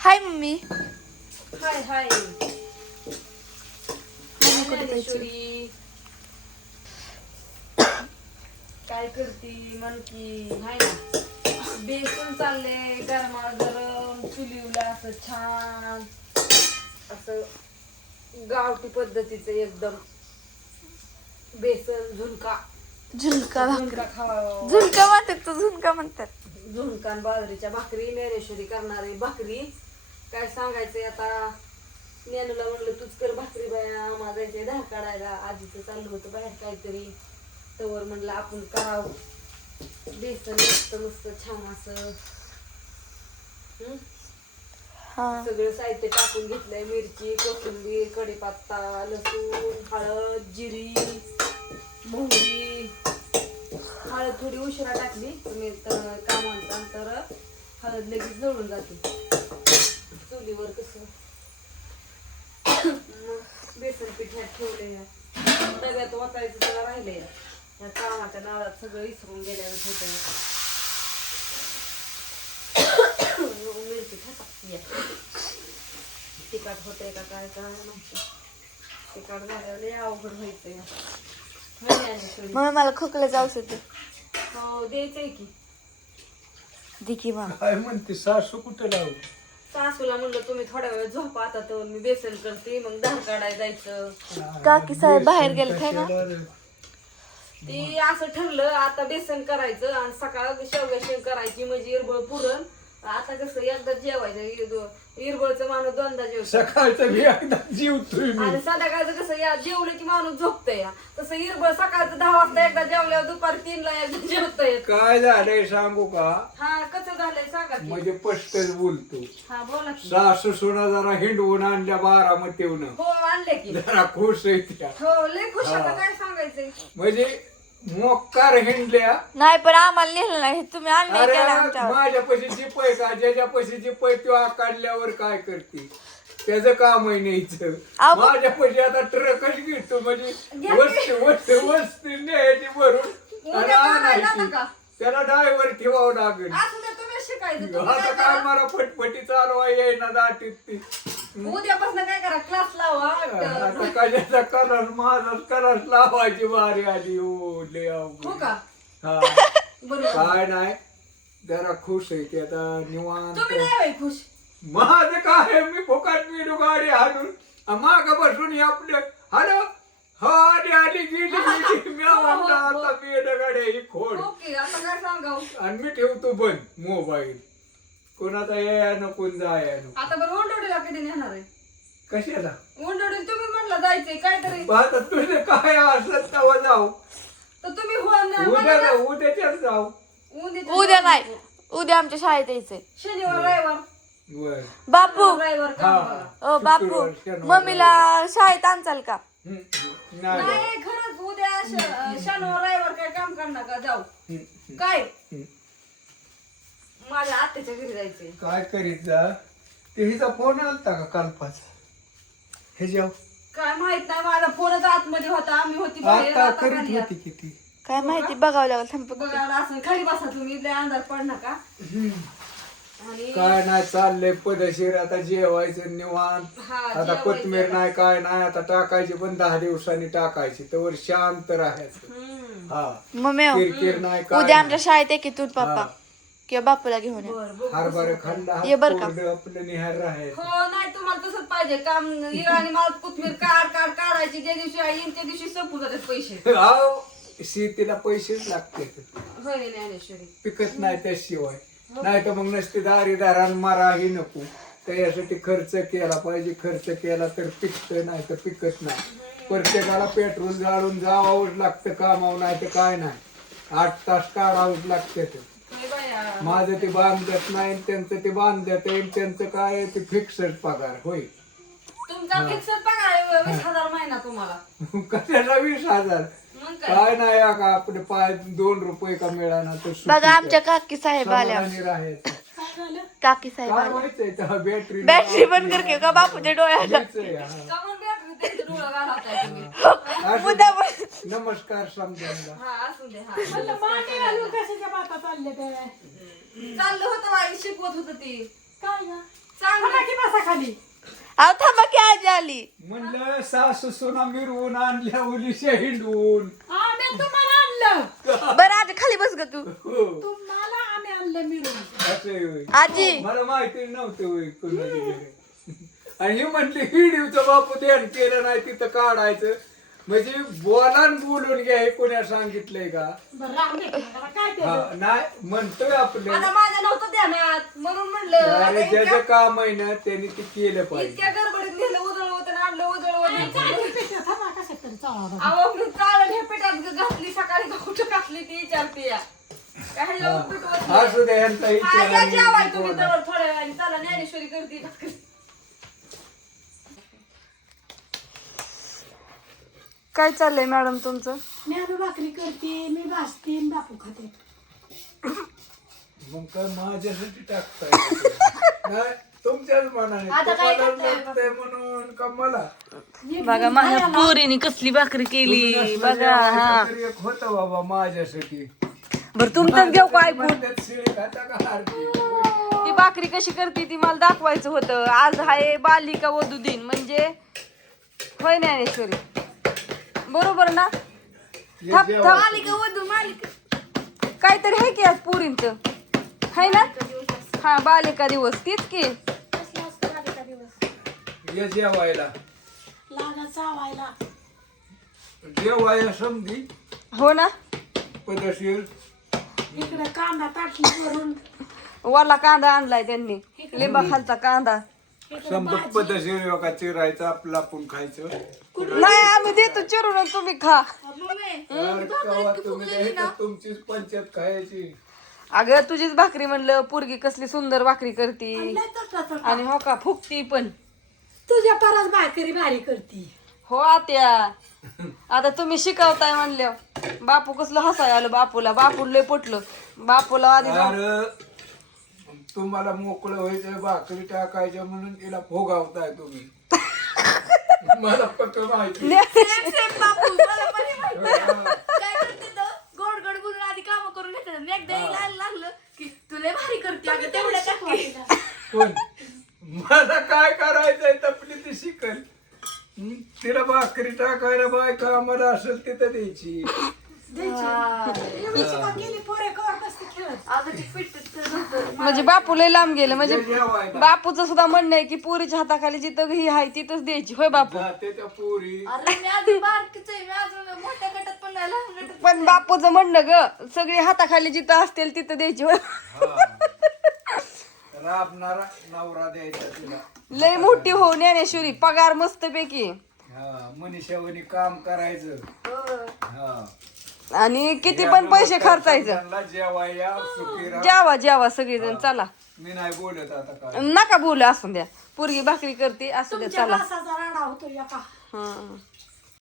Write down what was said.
हाय mummy. हाय हाय mummy कुठे ज्ञानेश्वरी काय करती मन की हाय ना. बेसन चालले गरमागरम चुलीवला असं छान असं गावठी पद्धतीचं एकदम बेसन झुणका झुणका झुणका खावा. झुणका म्हणतात तो झुणका म्हणतात. झुणका आणि बाजरीच्या भाकरी ज्ञानेश्वरी करणारी भाकरी काय सांगायचंय आता. ज्ञानूला म्हणलं तूच कर भाकरी बाया आम्हाला जायचंय धार काढायला. आजीचं चाललं होतं बाहेर काहीतरी तवर म्हणलं आपण करावं बेसन मस्त मस्त छान असं. हा सगळं साहित्य टाकून घेतलंय. मिरची कोथिंबीर कढीपत्ता लसूण हळद जिरी मोहरी. हळद थोडी उशिरा टाकली तुम्ही कामांचा तर हळद लगेच जळून जाते चुलीवर. कसं बेसन पीठ ह्यात ठेवले डब्यात वाचायचं त्याला राहिले या कामाच्या नावात सगळं विसरून गेल्यावर होतं. मिरची तिखट होतंय का काय काय माहिती. तिखट झाल्यावर लय अवघड व्हायचंय. मम्मी मला खोकल्याचं औषध दे. हो द्यायचंय की. दे की मग. काय म्हणते सासू कुठे लावू? सासूला म्हणलं तुम्ही थोड्या वेळ झोपा आता तर मी बेसन करते मग धार काढायला जायचं. काकी साहेब बाहेर गेले काय ना. ती असं ठरलं आता बेसन करायचं आणि सकाळ शेवग्या शेंग करायची म्हणजे इरबळ पुरण. आता कसं एकदा जेवायचं इरबळचं माणूस दोनदा जेवतो. सकाळचं मी एकदा जीवतोय मी. आणि संध्याकाळचं कसं या जेवलं की माणूस झोपतंय. तसं इरबळ सकाळचं 10 वाजता एकदा जेवल्यावर दुपारी 3ला एकदा जेवतंय. काय झालंय सांगू का? हा कसं झालंय सांगा की. म्हणजे स्पष्टच बोलतो. हा बोला की. सासू सोना जरा हिंडवून आणल्या बारामतीहून. हो आणले की. जरा खुश आहे त्या. हो लय खुश आता काय सांगायचंय. म्हणजे मोक्कार हिंडल्या. नाही पण आम्हाला नेलं नाही. तुम्ही अन्याय अरे केला आमच्यावर. माझ्या पैशाची पै का ज्याच्या पैशाची पै तो काढल्यावर काय करते त्याचं काम आहे न्यायचं. अहो. माझ्या पैसे आता ट्रकच घेतो म्हणजे वस्ती न्यायची भरून आणि आणायची. त्याला ड्रायव्हर ठेवावं लागेल. असं तर तुम्ही शिकायचं. तुम्ही आता काय काय करा? मला फटफटी चालवा येईना दाटीत ती. उद्यापासून काय करा क्लास लावा. आता कशाचा कलर माझाच कलर लावायची बारी आली. हो लय हो अवघड. का हा बरोबर. काय नाही जरा खुश आहे की आता निवांत. तुम्ही नाही होय खुश. माझं काय मी फुकट मिळू गाडी हाणून माग बसून हे आपलं हॅलो हो आली आली गेली गेली मी म्हणलं आता मी गाडी ही खोड. ओके आता काय सांगाव. आणि मी ठेवतो बंद मोबाईल. कोणाचा या नको जाया नको. आता बरं ओंडोडीला कधी नेणार आहे. कशाला ओंडोडी तुम्ही म्हणलं जायचंय काहीतरी. आता तुझं काय असलं तेव्हा जाऊ. तर तुम्ही हो ना उद्या उद्याच्याच जाऊ. उद्या नाही. उद्या आमच्या शाळेत यायचंय. शनिवार रविवार. बर बापू रविवार काम बघा. ओ बापू मम्मीला शाळेत आणचाल का? नाही नाही खरंच उद्या शनिवार रविवार काय काम करणार का जाऊ. काय माझ्या आत्याच्या घरी जायचंय. काय करीत जा. ते हिचा फोन आलता का कालपास हे जाऊ काय माहित नाही माझा फोनच आतमध्ये होता. आम्ही होती बाहेर, आता आता करीत खाली आत. होती किती. काय माहिती बघावं लागेल. थांब बघते. बघा असं खाली बसा तुम्ही लय अंधार पड नका. आणि काय नाही चाललंय पदशीर आता जेवायचं निवांत. हा, आता जेवायचं. कोथमीर नाही काय नाही आता टाकायची पण 10 दिवसांनी टाकायची तर शांत राहायचं. हा मम्मी हो, किरकिर नाही काय उद्या नाही. आमच्या शाळेत एक तू पप्पा हा. किंवा बापूला घेऊन ये. बरं, बघू हरभरे कसं खाल्ला ये बरं का? कोरडं आपलं निहार राहायचं. हो नाही तुम्हाला तसंच पाहिजे काम. आणि मला कोथमीर काढायची ज्या दिवशी येईन त्या दिवशी संपू जातात पैसे. अहो शेतीला पैसेच लागते होय ज्ञानेश्वरी. पिकत नाही त्याशिवाय. नाही तर मग नसते दारी दारान माराही नको. त्यासाठी खर्च केला पाहिजे. खर्च केला तर पिकत नाही तर पिकत नाही. प्रत्येकाला पेट्रोल जाळून जावंच लागतं कामावर नाही तर काय नाही. 8 तास काढावंच लागतं. होय बाया. माझं ते बांधत नाही त्यांचं ते बांधत आहे. त्यांचं काय ते फिक्सड पगार होय. तुमचा फिक्सच पगार आहे 20,000 महिना तुम्हाला. कशाला 20,000 मग काय. काय नाही का आपले पाय 2 रुपये का मिळाना तर बघा आमच्या काकी साहेब आल्या. समाधानी राहायचं. काकी साहेब काय आल्या. व्हायचंय त्या बॅटरी बॅटरी बंद करके का बापूच्या डोळ्याला. का म्हणून बॅटरी त्यांचं डोळं घालवताय तुम्ही. मुद्दा पण. नमस्कार समजायला. हा असू दे. हा चाललं होतं बाई शिकवत होत ती. बसा खाली. अहो थांबा की आजी आली. म्हणलं सासू सोना मिरवून आणल्या उलीशा हिंडवून. आम्ही तुम्हाला आणलं. बरं आजी खाली बस ग तू. हो. तुम्हाला आम्ही आणलं मिळून. असं आहे होय. आजी मला माहिती नव्हतं होय कोणाच्या घरी. आणि ही म्हटली हिडीवचं बापू ध्यान केलं नाही तिथं काढायचं म्हणजे बोलान बोलून घ्या हे कोण्या सांगितलंय का? बरं राहू दे. काय ते हा, नाही म्हणतोय आपलं आता माझ्या नव्हतं ध्यानात म्हणून म्हणलं आता अरे ज्याचं काम आहे ना त्यांनी ते केलं पाहिजे. इतक्या गडबडीत नेलं उजळवत आणि आणलं उजळवत कशात तरी चाळा. अहो मी चालून हे पिठात घातली सकाळी का कुठं घातली ती विचारते या काय ह्याच्यावर पीठ ओतलं? असू दे यांचा हा, या विचार जेवाय आणि तुम्ही बोला. जवळ थोड्या वेळाने चला ज्ञानेश्वरी करते भाकरी. काय चाललंय मॅडम तुमचं? मी आम्ही भाकरी करते, मी भाजते, बापू खाते. मग काय माझ्यासाठी टाकताय नाही तुमच्याच मनाने आता काय तुम्हाला करताय? लागतंय म्हणून का मला बघा माझ्या पोरीने कसली भाकरी केली बघा. हा तरी एक होतं बाबा माझ्यासाठी. बरं तुमचं घेऊ का ऐकून? म्हणतात शिळे खाता का हारती? ती भाकरी कशी करते ती मला दाखवायचं होतं. आज आहे बालिका वधू दिन म्हणजे होय ज्ञानेश्वरी बरोबर ना? हे थांब जेवण. थांब मालिका वधू मालिका काहीतरी आहे की आज पोरींच है ना? हा बालिका दिवस तीच की. कसला असतो बालिका दिवस? हे जेवायला लागा चावायला. जेवायला समधी हो ना. पदशीर इकडे कांदा ताटली करून वाला कांदा आणलाय त्यांनी लिंबा खालचा कांदा. समजा पदशीर का चिरायचं आपलं आपण खायचं. नाही आम्ही देतो चिरून तुम्ही खा. तर कवा तुम्ही नाही तर तुमचीच पंचायत खायची. अगं तुझीच भाकरी म्हणलं पोरगी कसली सुंदर भाकरी करती लय तसं. आणि हो का फुकती पण. तुझ्या परस भाकरी भारी करती. हो आत्या आता तुम्ही शिकवताय म्हणल्या बापू कसलं हसाय आलं बापूला. बापूला लय पटलं. बापूला आधी अरे तुम्हाला मोकळं व्हायचं भाकरी टाकायच्या म्हणून तिला भोगावताय तुम्ही. मला फक्त माहिती. काय करते तो? गोड गोड बोलून आधी काम करून घेतलं मी एकदा यायला लागलं की तुला भारी करते अगं तेवढ्या टाकते. कोण मला काय करायचंय तपली ती शिकल. तिला भाकरी टाकायला बायका आम्हाला असेल तिथं द्यायची. एवढी शिकवण केली पोरे कवर बसते खेळत. आता ते पीठ नव्हतं. म्हणजे बापू लय लांब गेलं म्हणजे जे जेवायला बापूचं सुद्धा म्हणणं आहे की पोरीच्या हाताखाली जिथं ही आहे तिथंच द्यायची होय बापू. जाते त्या पोरी अरे मी आधी बारकीच आहे मी अजून मोठ्या गटात पण नाही लहान गटात. पण बापूचं म्हणणं ग सगळी हाताखाली जिथं असतील तिथं द्यायची होय. राबणारा नवरा द्यायचा तिला. लय मोठी हो ज्ञानेश्वरी पगार मस्त पैकी हा मनीषावनी काम करायचं. हा आणि किती पण पैसे खर्चायचं. त्यांना जेवायला सुखीरा. जेवा जेवा सगळेजण चला. मी नाही बोलत आता काय. नका बोलू असून द्या पोरगी भाकरी करते असू द्या तुमच्या चला. मासाचा राडा होतो एका. हं.